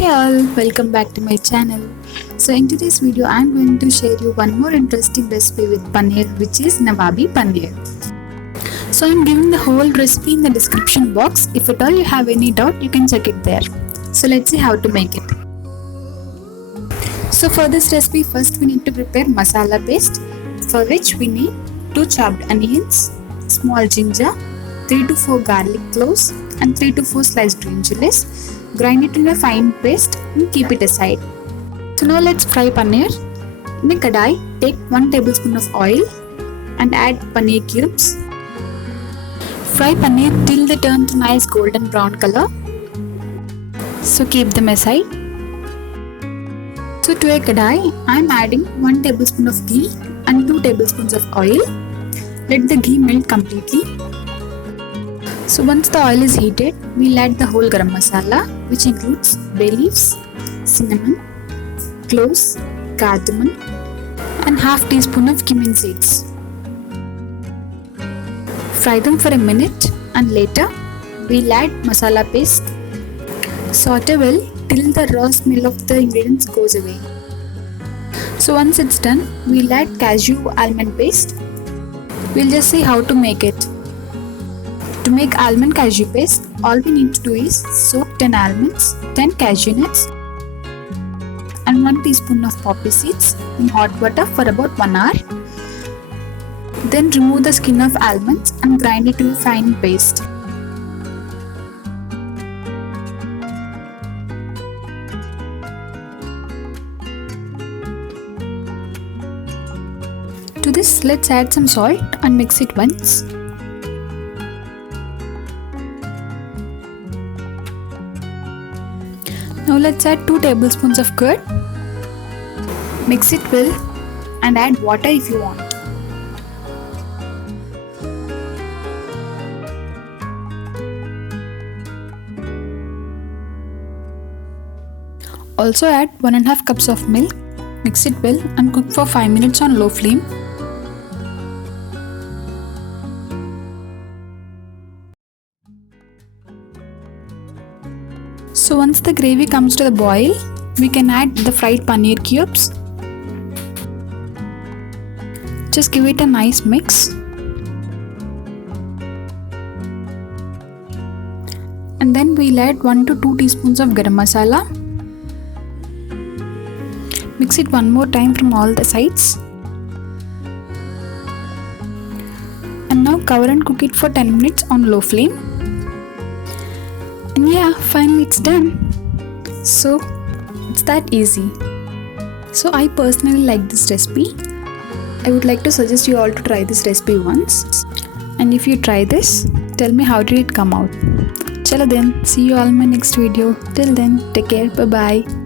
Hey all, welcome back to my channel. So in today's video I am going to share you one more interesting recipe with paneer, which is Nawabi Paneer. So I am giving the whole recipe in the description box. If at all you have any doubt, you can check it there. So let's see how to make it. So for this recipe, first we need to prepare masala paste, for which we need 2 chopped onions, small ginger, 3 to 4 garlic cloves and 3 to 4 sliced green chilies. Grind it in a fine paste and keep it aside. So now let's fry paneer. In a kadai, take 1 tablespoon of oil and add paneer cubes. Fry paneer till they turn to nice golden brown color. So keep them aside. So to a kadai, I am adding 1 tablespoon of ghee and 2 tablespoons of oil. Let the ghee melt completely. So once the oil is heated, we'll add the whole garam masala, which includes bay leaves, cinnamon, cloves, cardamom and half teaspoon of cumin seeds. Fry them for a minute and later we'll add masala paste. Saute well till the raw smell of the ingredients goes away. So once it's done, we'll add cashew almond paste. We'll just see how to make it. To make almond cashew paste, all we need to do is soak 10 almonds, 10 cashew nuts and 1 teaspoon of poppy seeds in hot water for about 1 hour. Then remove the skin of almonds and grind it to a fine paste. To this, let's add some salt and mix it once. Now let's add 2 tablespoons of curd. Mix it well and add water if you want. Also add 1.5 cups of milk. Mix it well and cook for 5 minutes on low flame. So once the gravy comes to the boil, we can add the fried paneer cubes. Just give it a nice mix. And then we'll add 1 to 2 teaspoons of garam masala. Mix it one more time from all the sides. And now cover and cook it for 10 minutes on low flame. And yeah, finally it's done. So it's that easy. So I personally like this recipe. I would like to suggest you all to try this recipe once. And if you try this, tell me how did it come out. Chalo then, see you all in my next video. Till then, take care, bye bye.